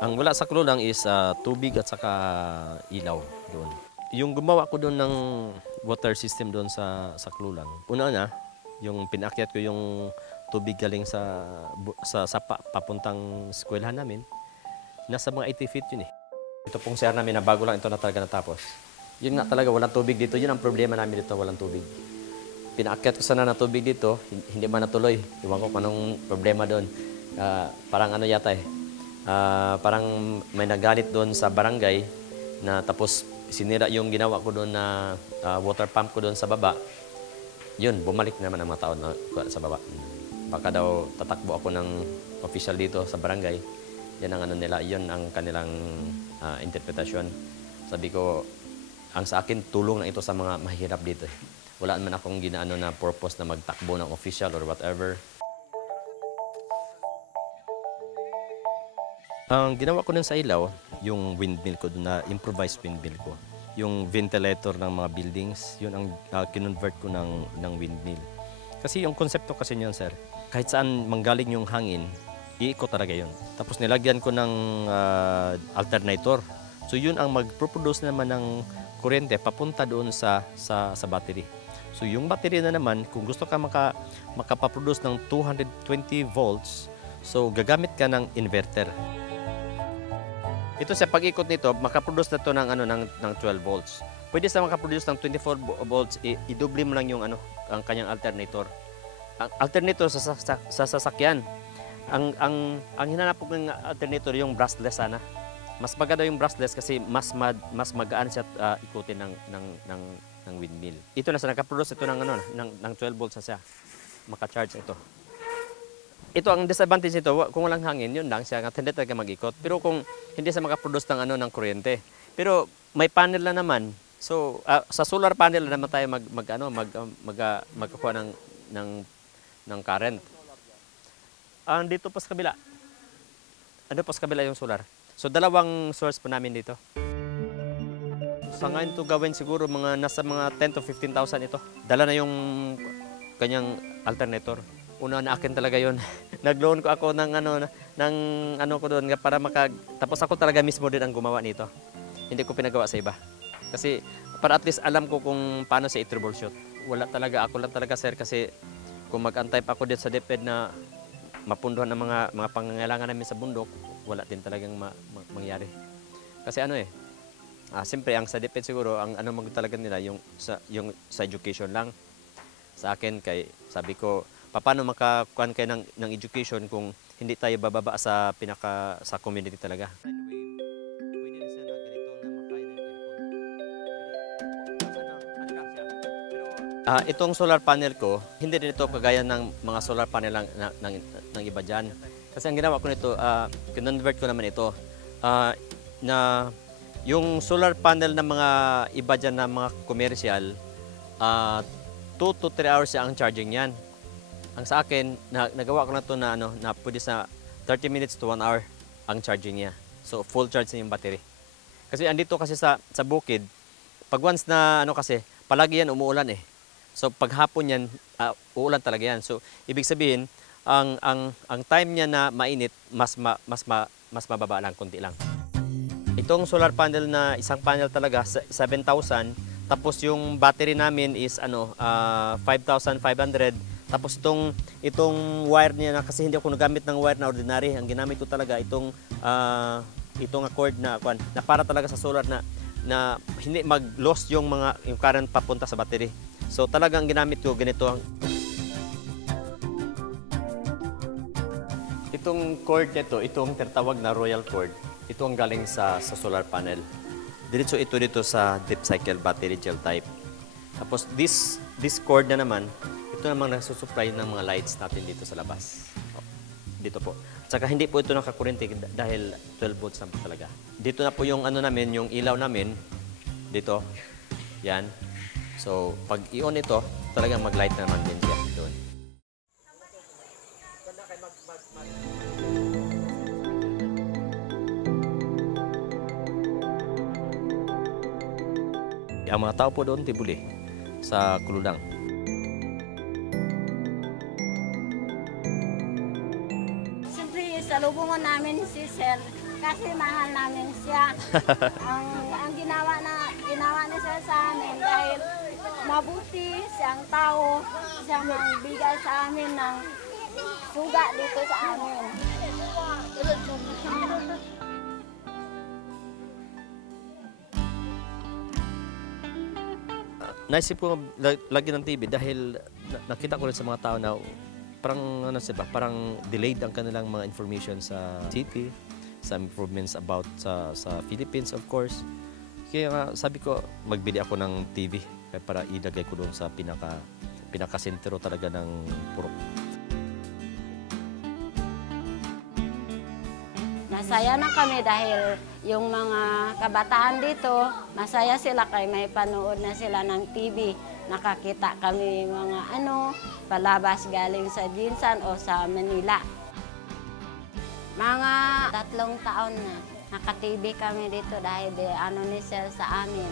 Ang wala sa Kululang is tubig at saka ilaw doon. Yung gumawa ko doon ng water system doon sa Kululang. Una na, yung pinakyat ko yung tubig galing sa papuntang eskwelahan namin. Nasa mga 80 feet yun eh. Ito pong CR namin na bago lang ito na talaga natapos. Yun nga talaga, walang tubig dito. Yun ang problema namin dito, walang tubig. Pinaakyat ko sana ng tubig dito, hindi man natuloy. Iwan ko kung anong problema doon. Parang ano yata eh. Parang may nagalit doon sa barangay na tapos sinira yung ginawa ko doon na water pump ko doon sa baba. Yun, bumalik naman ang mga tao na sa baba. Baka daw tatakbo ako ng official dito sa barangay. Yan ang ano nila, yun ang kanilang interpretasyon. Sabi ko, ang sa akin, tulong na ito sa mga mahirap dito. Wala naman akong ginaano na purpose na magtakbo ng official or whatever. Ang ginawa ko nun sa ilaw, yung windmill ko, na improvised windmill ko. Yung ventilator ng mga buildings, yun ang kinonvert ko ng windmill. Kasi yung konsepto kasi niyan, sir, kahit saan manggaling yung hangin, iikot talaga yun. Tapos nilagyan ko ng alternator. So yun ang mag-produce naman ng kuryente papunta doon sa battery. So yung battery na naman, kung gusto ka makapaproduce ng 220 volts, so gagamit ka ng inverter. Ito sa pag-ikot nito, makaproduce na to ng 12 volts. Pwede sa makaproduce ng 24 volts, i-double mo lang yung ang kanyang alternator. Ang alternator sa sasakyan. Ang hinanap ko ng alternator yung brushless sana. Mas maganda yung brushless kasi mas magaan siya ikutin ng windmill. Ito na sa nakaproduce ito ng 12 volts na siya. Maka-charge ito. Ito ang disadvantage nito, kung walang hangin, yun lang siya, hindi talaga mag-ikot. Pero kung hindi siya makaproduce ng kuryente. Pero may panel na naman. So sa solar panel na naman tayo magkukuha ng current. Dito pa sa kabila. Ano pa sa kabila yung solar. So dalawang source po namin dito. Sa ngayon to gawin siguro nasa mga 10 to 15,000 ito. Dala na yung kanyang alternator. Una na akin talaga yon. Nag-loan ko ako ng ko doon para tapos ako talaga mismo din ang gumawa nito. Hindi ko pinagawa sa iba. Kasi para at least alam ko kung paano siya i-troubleshoot. Ako lang talaga sir kasi kung mag-antay pa ako dito sa DepEd na mapunduhan ng mga pangangailangan namin sa bundok, wala din talagang mangyari. Kasi siyempre ang sa DepEd siguro ang talaga nila yung sa education lang. Sa akin sabi ko paano makakuan kayo ng education kung hindi tayo bababa sa community talaga. Itong solar panel ko, hindi din ito kagaya ng mga solar panel ng iba dyan. Kasi ang ginawa ko nito, kinonvert ko naman ito, na yung solar panel ng mga iba dyan na mga commercial, 2 to 3 hours ang charging yan. Ang sa akin, nagawa ko na ito na pwede sa 30 minutes to 1 hour ang charging niya. So full charge na yung battery. Kasi andito kasi sa bukid, pag once na kasi, palagi yan umuulan eh. So paghapon yan, uulan talaga yan. So ibig sabihin, ang time niya na mainit, mas mababa lang, konti lang. Itong solar panel na isang panel talaga, 7,000. Tapos yung battery namin is 5,500. Tapos itong wire niya kasi hindi ako nagamit ng wire na ordinary. Ang ginamit ko talaga itong cord na para talaga sa solar na hindi mag-loss yung current papunta sa battery. So talagang ginamit ko ganito. Itong cord nito, itong tinatawag na royal cord, ito ang galing sa solar panel. Diretso ito dito sa deep cycle battery gel type. Tapos this cord na naman, ito namang nagsusupply ng mga lights natin dito sa labas. Dito po. Tsaka hindi po ito nakakuryente dahil 12 volts naman talaga. Dito na po yung namin, yung ilaw namin. Dito. Yan. So, pag i-on ito, talagang mag-light naman din siya doon. Ang mga tao po doon, tibuli sa Kululang. Siyempre, salubungan namin si Sir Kasi mahal namin siya. ang ginawa niya siya sa amin dahil mabuti siyang tao, siya magbigay sa amin ng suga dito sa amin. Naisip ko lagi ng TV dahil nakita ko rin sa mga tao na parang ano sila, parang delayed ang kanilang mga information sa city, sa improvements about sa Philippines of course. Kaya nga sabi ko magbili ako ng TV para ilagay ko doon sa pinaka-sentro talaga ng Purok. Masaya na kami dahil yung mga kabataan dito, masaya sila kay may panood na sila ng TV. Nakakita kami mga palabas galing sa Jinsan o sa Manila. Mga 3 taon na naka-TV kami dito dahil ni Sel sa amin.